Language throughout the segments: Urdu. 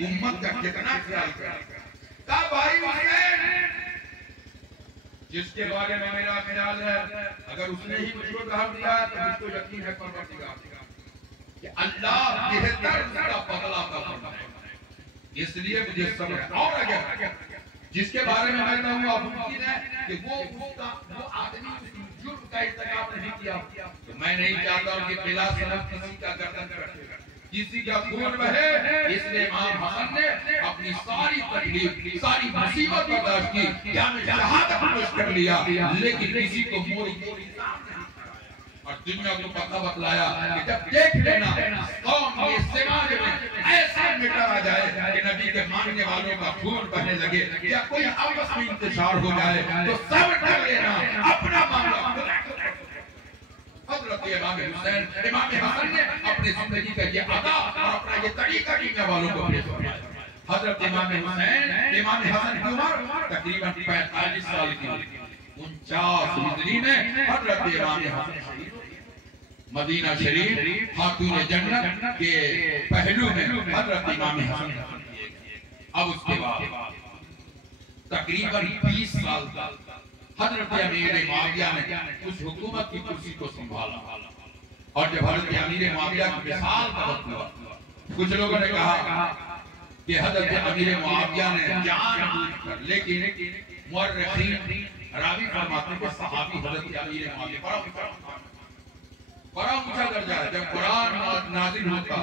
امت کا کتنا خیال کرے. کہا بھائی حسین جس کے بارے میں میرا خیال ہے اگر اس نے ہی مجھ کو کہا دیا تو مجھ کو یقین ہے پروردگار کہ اللہ بہتر اس کا بدلہ عطا فرمائے. اس لیے مجھے صبر ہے. اور اگر جس کے بارے میں کہتا ہوں آپ ممکن ہے کہ وہ آدمی جرم کا ارتکاب نہیں کیا تو میں نہیں چاہتا ہوں کہ بلا سبب کسی کا گردن کٹے کسی کا خون بہے. اس لیے امام حسن نے اپنی ساری تکلیف ساری مصیبت برداشت کی کیا میں شہادت نوش کر لیا لیکن کسی کو موری اور دنیا کو پتہ بتلایا کہ جب دیکھ لینا قوم یہ سماج میں ایسا مٹا جائے کہ نبی کے ماننے والوں کا خون بہنے لگے یا کوئی آپس میں انتشار ہو جائے تو صبر کر لینا اپنا معاملہ. حضرت امام حسین امام حسن نے اپنے زندگی کا یہ عطا اور اپنا یہ طریقہ دنیا والوں کو پیش کیا. حضرت امام حسین امام حسن کی عمر تقریباً 45 سال کی 49 ہجری میں حضرت امام حسن مدینہ شریف خاتون جنت کے پہلو میں حضرت امام حسن. اب اس کے بعد تقریباً 20 سال حضرت امیر معاویہ نے اس حکومت کی کرسی کو سنبھالا اور جب حضرت امیر معاویہ کی مثال کا وقت ہوا کچھ لوگوں نے کہا کہ حضرت امیر معاویہ نے جان بوجھ کر لیکن مورخین راوی فرماتے ہیں کہ صحابی حضرت امیر معاویہ بڑا اونچا درجہ ہے. جب قرآن نازل ہوتا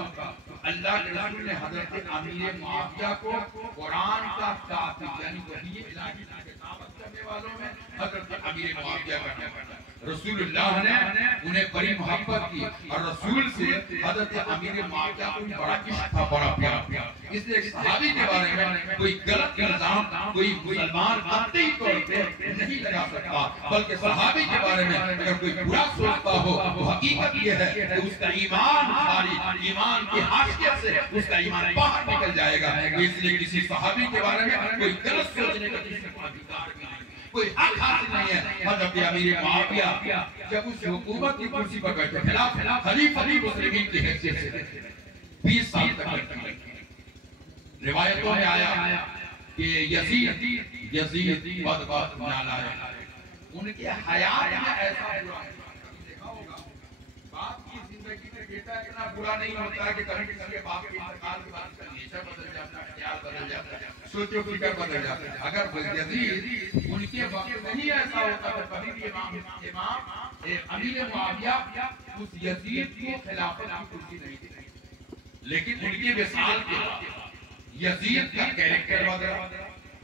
تو اللہ کے رسول نے حضرت امیر معاویہ کو قرآن کا کاتب یعنی وحی الہی کی کتابت کرنے والوں میں حضرت امیر معاویہ کا نام. رسول اللہ نے انہیں بڑی محبت کی اور رسول سے حضرت امیر معاویہ کو بڑا عشق تھا بڑا پیار. اس لیے صحابی کے بارے میں کوئی غلط الزام کوئی مسلمان قطعی طور پہ نہیں لگا سکتا بلکہ صحابی کے بارے میں اگر کوئی برا سوچتا ہو تو حقیقت یہ ہے کہ اس کا ایمان خالی ایمان کی حاشیت سے اس کا ایمان باہر نکل جائے گا. اس لیے کسی صحابی کے بارے میں کوئی غلط سوچنے کا کسی کو ادھیکار نہیں کوئی حق حاصل نہیں ہے. حضرت امیر معاویہ جب اس حکومت کی کرسی پر بیٹھے خلیفہ مسلمین کی حیثیت سے 20 سال تک بیٹھے. روایتوں میں آیا کہ یزید بدبخت نالائق ان کے حیات میں ایسا برا دیکھا ہوگا باپ کی زندگی میں بیٹا اتنا برا نہیں ہوتا کہ کبھی کسی کے باپ کے انتقال کے بعد کا نیچر بدل جاتا ہے خیال بدل جاتا ہے سوچ و فکر بدل جاتا ہے. اگر یزید ان کے وقت نہیں ایسا ہوتا تو کبھی بھی امام امیر معاویہ اس یزید کو خلافت کی کرسی نہیں دی لیکن ان کی وصال کے بعد یزید کا کیریکٹر بدلا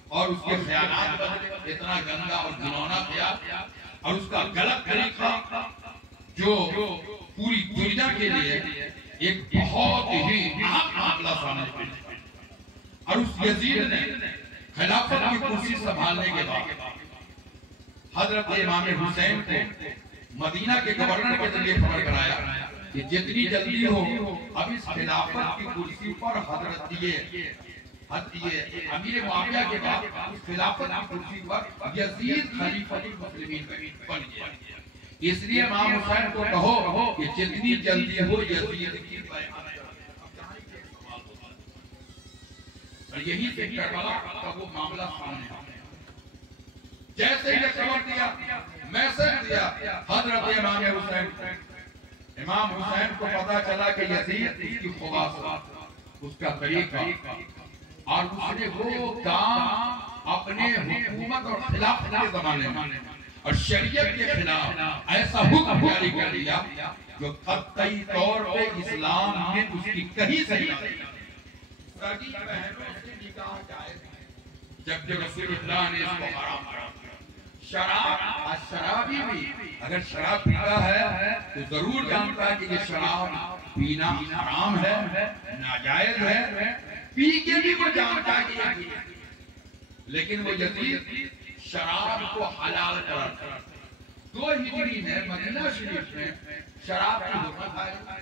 اور اس کے خیالات بدلے. اتنا گندا اور گھنونا خیال اور اس کا غلط طریقہ جو پوری دنیا کے لیے ایک بہت ہی اہم معاملہ سامنے پیش اور اس یزید نے خلافت کی کرسی سنبھالنے کے بعد حضرت امام حسین کو مدینہ کے گورنر کے ذریعے خبر کرایا کہ جتنی جلدی ہو اب اس خلافت کی کرسی پر حضرت امیر معاویہ کے بعد اس خلافت کی کرسی پر یزید خلیفہ المسلمین بن گیا. اس لیے امام حسین کو کہو کہ جتنی جلدی ہو یزید کی بیعت اور یہی سے کربلا کا وہ معاملہ سامنے آیا. جیسے یہ خبر دیا میسج دیا حضرت امام حسین کو پتا چلا کہ یزید اس کی خواص اس کا طریقہ اور اس نے وہ کام اپنے حکومت اور خلافت کے زمانے میں اور شریعت کے خلاف ایسا حکم جاری کر دیا جو قطعی طور پہ اسلام میں اس کی کہیں سے نہیں. سگی بہنوں سے نکاح جائز جبکہ رسول اللہ نے اس کو حرام کرا. شرابی بھی اگر شراب پیتا ہے تو ضرور جانتا ہے کہ یہ شراب پینا حرام ہے ناجائز ہے پی کے بھی وہ جانتا ہے کہ یہ پینا لیکن وہ یزید شراب کو حلال قرار دیا. 2 ہجری میں مدینہ شریف میں شراب کی حکم آئی.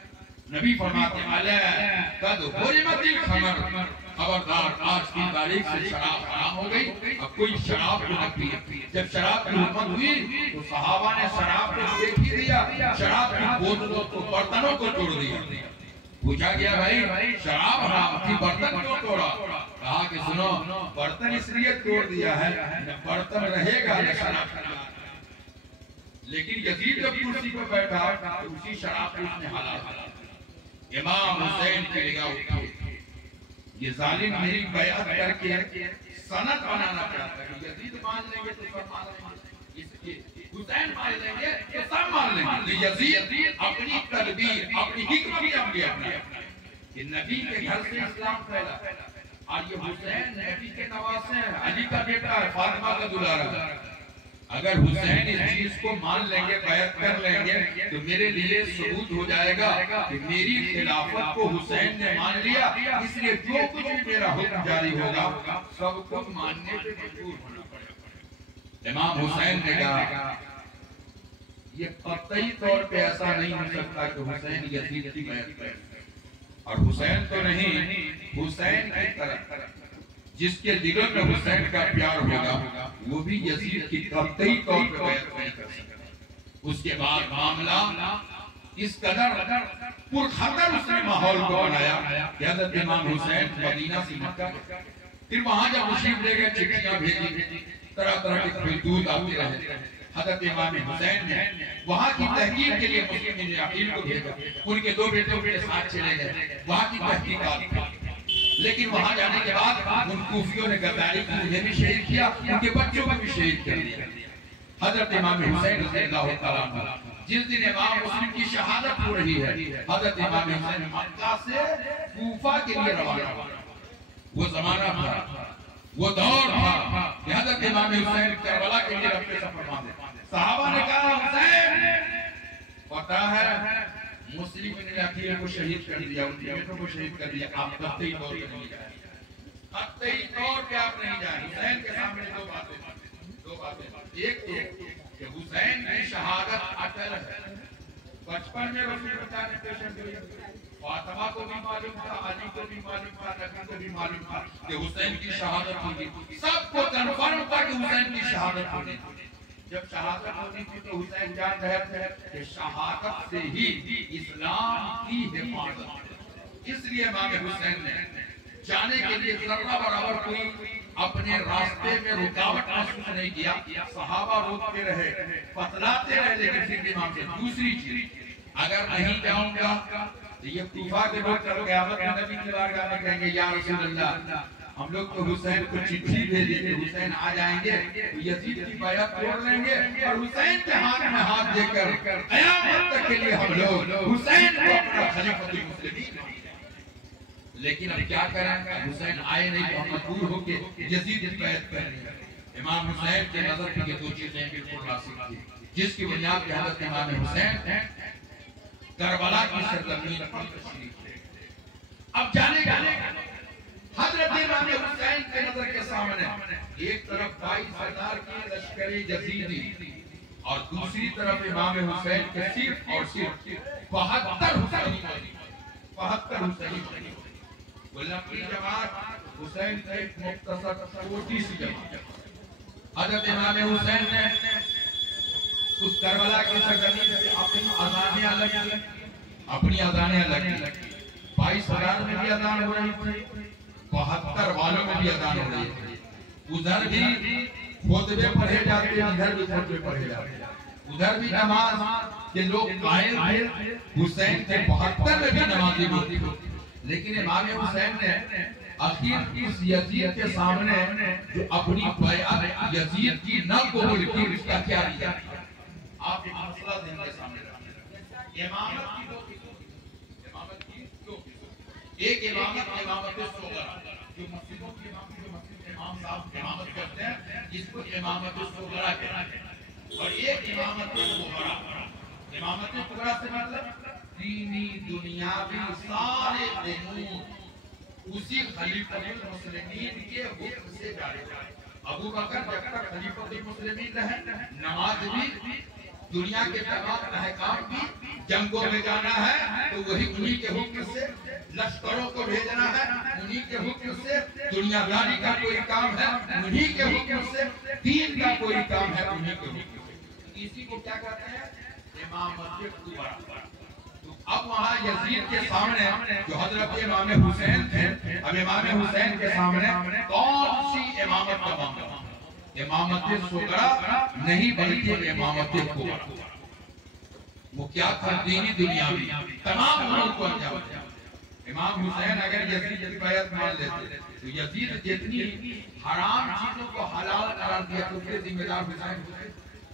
نبی فرماتے ہیں قد حرمت الخمر خبردار آج کی تاریخ سے شراب حرام ہو گئی اب کوئی شراب کو نہ پیے. جب شراب کی حکم ہوئی تو صحابہ نے شراب کو دیکھ ہی دیا شراب کی بوتلوں کو برتنوں کو توڑ دیا. پوچھا گیا بھائی شراب حرام تھی برتن کیوں توڑا؟ کہا کہ سنو برتن اس لیے توڑ دیا ہے برتن رہے گا شراب کا، لیکن یزید جب کرسی پر بیٹھا تو اسی شراب کو اس نے حلال۔ امام حسین کی نگاہ اٹھی، یہ ظالم میری بیعت کر کے سند بنانا چاہتا ہے، یزید مان لیں گے تو سب مان لیں گے، حسین مان لیں گے تو سب مان لیں گے۔ یزید اپنی تدبیر اپنی حکمت عملی اپنی کہ نبی کے گھر سے اسلام پھیلا، اور یہ حسین نبی کے نواسے ہیں، علی کا بیٹا ہے، فاطمہ کا دلارا ہے۔ اگر حسین اس چیز کو مان لیں گے بیعت کر لیں گے تو میرے لیے ثبوت ہو جائے گا کہ میری خلافت کو حسین نے مان لیا، اس لیے جو کچھ بھی میرا حکم جاری ہوگا سب کو ماننے پہ مجبور ہونا پڑے گا۔ امام حسین نے کہا یہ قطعی طور پہ ایسا نہیں ہو سکتا کہ حسین یزید کی بیعت کرے، اور حسین تو نہیں، حسین کی طرف جس کے دل میں حسین کا پیار ہوگا وہ بھی یزید کی قطعی طور پہ بیعت نہیں کر سکتا۔ اس کے بعد معاملہ اس قدر پرخطر اس نے ماحول کو بنایا کہ حضرت امام حسین مدینہ سے مکہ، پھر وہاں جب تشریف لے گئے چٹھیاں بھیجی، طرح طرح کے خطوط آتے رہے۔ حضرت امام حسین نے وہاں کی تحقیق کے لیے مسلم عقیل کو بھیجا، ان کے 2 بیٹوں کے ساتھ چلے گئے وہاں کی تحقیقات، لیکن وہاں جانے کے بعد ان کوفیوں نے غداری کی، انہیں بھی شہید کیا، ان کے بچوں کو بھی شہید کر دیا۔ حضرت امام حسین رضی اللہ تعالیٰ عنہ جس دن امام مسلم کی شہادت ہو رہی ہے، حضرت امام حسین مکہ سے کوفہ کے لیے روانہ ہوا۔ وہ زمانہ تھا، وہ دور تھا کہ حضرت امام حسین کربلا کے لیے اپنے سفر باندھے۔ صحابہ نے کہا حسین پتہ ہے مسلم نے عقیل کو شہید کر دیا، ان کے بیٹوں کو شہید کر دیا، آپ قطعی طور پہ نہیں جائیں، قطعی طور پہ آپ نہیں جائیں۔ حسین کے سامنے دو باتیں، ایک تو کہ حسین کی شہادت اٹل ہے، بچپن میں رسول اللہ نے پیشن ہوئی، فاطمہ کو بھی معلوم تھا، علی کو بھی معلوم تھا، نبی کو بھی معلوم تھا کہ حسین کی شہادت ہوگی، سب کو کنفرم تھا کہ حسین کی شہادت ہوگی۔ جب شہادت ہوتی تھی تو حسین جان رہے تھے کہ شہادت سے ہی اسلام کی حفاظت، اس لیے امام حسین نے جانے کے لیے ذرہ برابر کوئی اپنے راستے میں رکاوٹ محسوس نہیں کیا۔ صحابہ روکتے رہے، بتلاتے رہے، لیکن پھر بھی امام سے دوسری چیز، اگر نہیں جاؤں گا تو یہ کوفہ کے لوگ کل قیامت میں نبی کی بارگاہ میں کہیں گے یا رسول اللہ ہم لوگ تو حسین کو چٹھی بھیجے کہ حسین آ جائیں گے تو یزید کی بیعت توڑ لیں گے، اور حسین کے ہاتھ میں ہاتھ دے کر قیامت تک کے لیے ہم لوگ حسین کو اپنا خلیفۃ المسلمین۔ لیکن اب کیا کریں، حسین آئے نہیں تو ہم مجبور ہو کے یزید کی بیعت کر لیں۔ امام حسین کے نظر میں یہ 2 چیزیں بالکل راسخ تھی، جس کی بنیاد پہ حضرت امام حسین کربلا کی سرزمین پر تشریف لے گئے۔ اب جانے حضرت امام حسین کے نظر کے سامنے ایک طرف 22,000 کی لشکر یزیدی اور دوسری طرف امام حسین کے صرف اور صرف 72 حسینی، وہ لمبی جماعت حسین سے ایک مختصر چھوٹی سی جماعت۔ حضرت امام حسین نے اس کربلا کی سرزمین سے اپنی اذانیں لگی، 22,000 میں بھی اذان ہو رہی تھی، 72 والوں میں بھی اذان ہو رہی تھی۔ ادھر بھی خطبے پڑھے جاتے، ادھر بھی خطبے پڑھے جاتے، ادھر بھی نماز کے لوگ قائل تھے، حسین کے 72 میں بھی نمازی ہوتی، لیکن امام حسین نے آخر اس یزید کے سامنے جو اپنی بیعت یزید کی نہ قبول کی، اس کا کیا کیا؟ آپ ایک مسئلہ ذہن کے سامنے رکھیں، امامت کی 2 قسم، امامت کی 2 قسم، ایک امامت صغرا جو مسجدوں کی امام صاحب امامت کرتے ہیں، جس کو امامت صغرا کہتے ہیں، اور ایک امامت کبریٰ۔ امامت کبریٰ سے مطلب دینی دنیاوی سارے امور اسی خلیفۃ المسلمین کے حکم سے جاری رہے۔ ابو بکر جب تک خلیفۃ المسلمین رہے، نماز بھی، دنیا کے تمام احکام بھی، جنگوں میں جانا ہے تو وہی انہی کے حکم سے، لشکروں کو بھیجنا ہے انہی کے حکم سے، دنیا داری کا کوئی کام ہے انہی کے حکم سے، دین کا کوئی کام ہے انہی کے حکم سے۔ اسی کو کیا کہتے ہیں؟ امامت کبریٰ۔ تو اب وہاں یزید کے سامنے جو حضرت امام حسین تھے، اب امام حسین کے سامنے کون سی امامت کا معاملہ؟ امامت صغرا نہیں بلکہ امامت کبرا۔ وہ کیا تھا؟ دینی دنیاوی تمام امور کو انجام دیا۔ امام حسین اگر یزید کی بیعت مان لیتے تو یزید جتنی حرام چیزوں کو حلال قرار دیا تو پھر ذمہ دار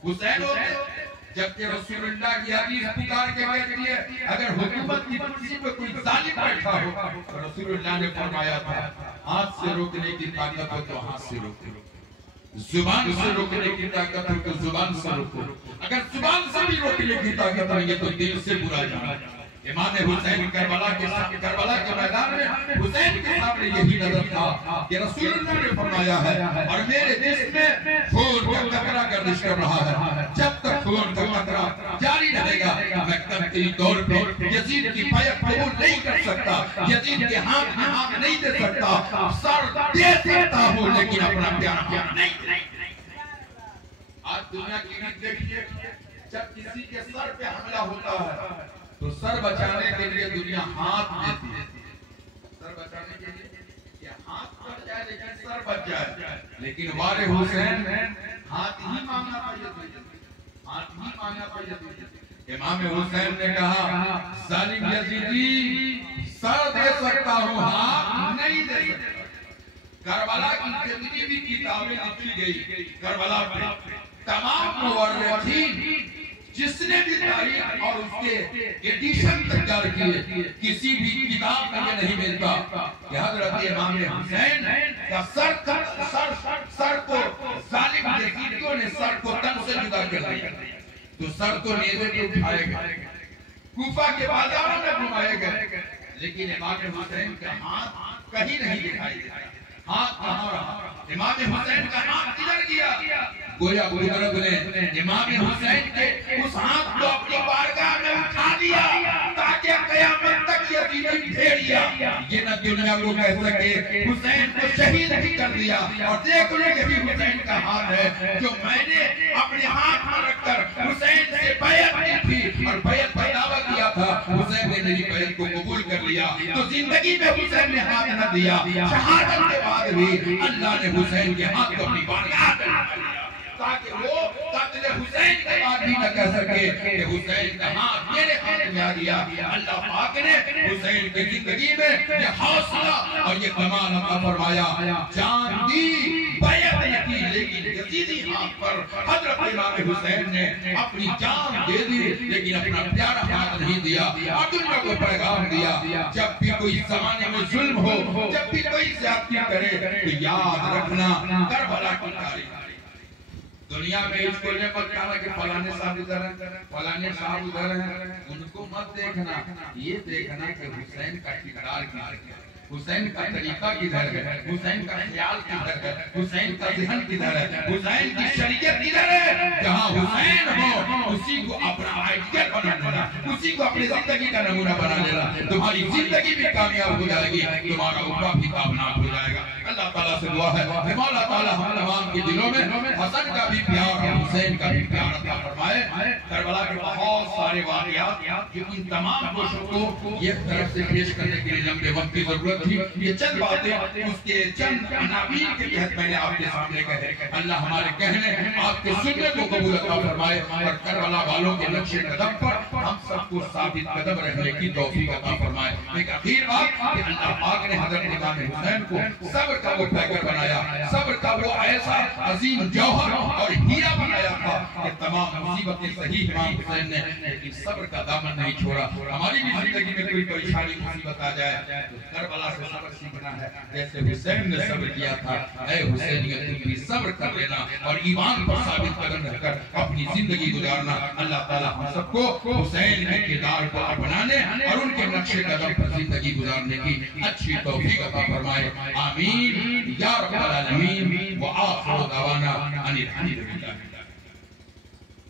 حسین ہوتے۔ جبکہ رسول اللہ کی حدیث پکار کے کہتی ہے اگر حکومت کی کرسی پہ کوئی ظالم بیٹھا ہو تو رسول اللہ نے فرمایا تھا ہاتھ سے روکنے کی طاقت ہو تو ہاتھ سے روکو، زبان سے روکنے کی طاقت ہو تو زبان سے روکو، اگر زبان سے بھی روکنے کی طاقت نہیں ہے تو دل سے برا جانا۔ امام حسین کربلا کے میدان میں حسین کے سامنے یہی نظر تھا کہ رسول اللہ نے فرمایا ہے اور میرے جسم میں خون کا قطرہ گردش کر رہا ہے، جب تک خون کا قطرہ جاری رہے گا میں قطعی طور پہ یزید کی بیعت قبول نہیں کر سکتا، یزید کے ہاتھ میں ہاتھ نہیں دے سکتا، سر دے سکتا ہوں لیکن اپنا پیارا نہیں۔ آج دنیا کی ریت دیکھیے، جب کسی کے سر پہ حملہ ہوتا ہے تو سر بچانے کے لیے دنیا ہاتھ دیتی ہے، سر بچانے کے لیے کہ ہاتھ بچ جائے لیکن سر بچ جائے، لیکن وار حسین ہاتھ ہی مانگنا پڑے، ہاتھ ہی مانگنا پڑے۔ امام حسین نے کہا ظالم یزیدی سر دے سکتا ہوں ہاتھ نہیں دے سکتا۔ کربلا کی جتنی بھی کتابیں لکھی گئی کربلا میں تمام مورخین جس نے بھی تاریخ اور اس کے ایڈیشن تیار کیے کسی بھی کتاب میں یہ نہیں ملتا کہ حضرت امام حسین کا سر کو ظالم یزیدیوں نے سر کو تن سے جدا کر دیا، تو سر کو نیزے پہ اٹھائے گئے، کوفہ کے بازاروں میں گھمائے گئے، لیکن امام حسین کا ہاتھ کہیں نہیں دکھائی دیا۔ ہاتھ کہاں رہا؟ امام حسین کا ہاتھ کدھر گیا؟ گویا قدرت نے امام حسین کے اس ہاتھ کو اپنی بارگاہ میں اٹھا دیا تاکہ قیامت تک یزیدی بھیڑیا یہ نہ دنیا کو کہہ سکے حسین کو شہید بھی کر دیا۔ اور دیکھ لیں کہ بھی حسین کا ہاتھ ہے جو میں نے اپنے ہاتھ میں رکھ کر حسین سے بیعت کی تھی اور بیعت کا دعویٰ کیا تھا، حسین نے میری بیعت کو قبول کر لیا، تو زندگی میں حسین نے ہاتھ نہ دیا، شہادت کے بعد بھی اللہ نے حسین کے ہاتھ کو اپنی بارگاہ میں رکھ لیا تاکہ وہ قتل حسین کے بعد بھی نہ کہہ سکے کہ حسین کا ہاتھ میرے ہاتھ میں آ گیا۔ اللہ پاک نے حسین کی زندگی میں یہ حوصلہ اور یہ کمال عطا فرمایا، جان دی بیعت نہ کی لیکن یزیدی ہاتھ پر حضرت امام حسین نے اپنی جان دے دی لیکن اپنا پیارا ہاتھ نہیں دیا اور دنیا کو پیغام دیا جب بھی کوئی زمانے میں ظلم ہو، جب بھی کوئی زیادتی کرے تو یاد رکھنا کربلا کی تاریخ۔ دنیا میں اس کو یہ مت کہنا کہ فلانے صاحب ادھر ہیں، فلانے صاحب ادھر ہیں، ان کو مت دیکھنا، یہ دیکھنا کہ حسین کا کردار کدھر ہے، حسین کا طریقہ کدھر ہے، حسین کا خیال کدھر ہے، حسین کا ذہن کدھر ہے، حسین کی شریعت کدھر ہے۔ جہاں حسین ہو اسی کو اپنا آئیڈیل بنا لینا، اسی کو اپنی زندگی کا نمونہ بنا لینا، تمہاری زندگی بھی کامیاب ہو جائے گی، تمہارا اوپر بھی کامیاب ہو جائے گا۔ اللہ تعالیٰ سے دعا ہے کہ مولا تعالیٰ ہم تمام کے دلوں میں حسن کا بھی پیار اور حسین کا بھی پیار عطا فرمائے۔ کربلا کے بہت سارے واقعات جو ان تمام گوشوں کو یہ طرف سے پیش کرنے کے لیے لمبے وقت کی ضرورت تھی، یہ چند باتیں اس کے چند عناوین کے تحت میں نے آپ کے سامنے کہے۔ اللہ ہمارے کہنے آپ کے سننے کو قبول عطا فرمائے اور کربلا والوں کے نقش قدم پر ہم سب کو ثابت قدم رہنے کی توفیق عطا فرمائے۔ ایک اخیر بات کہ اللہ پاک نے حضرت امام حسین کو صبر کا وہ پیکر بنایا، صبر کا وہ ایسا عظیم جوہر اور ہیرا بنایا تھا کہ تمام مصیبتیں صحیح امام حسین نے لیکن صبر کا دامن نہیں چھوڑا۔ ہماری بھی زندگی میں کوئی پریشانی مصیبت آ جائے تو کربلا سے صبر سیکھنا ہے، جیسے حسین نے صبر کیا تھا۔ اے حسینیت تم بھی صبر کر لینا اور ایمان پر ثابت قدم رہ کر اپنی زندگی گزارنا۔ اللہ تعالی ہم سب کو حسین کے کردار کو اپنانے اور ان کے نقش قدم پر زندگی گزارنے کی اچھی توفیق عطا فرمائے۔ آمین یا رب العالمین۔ وآخر دعوانا ان الحمد للہ۔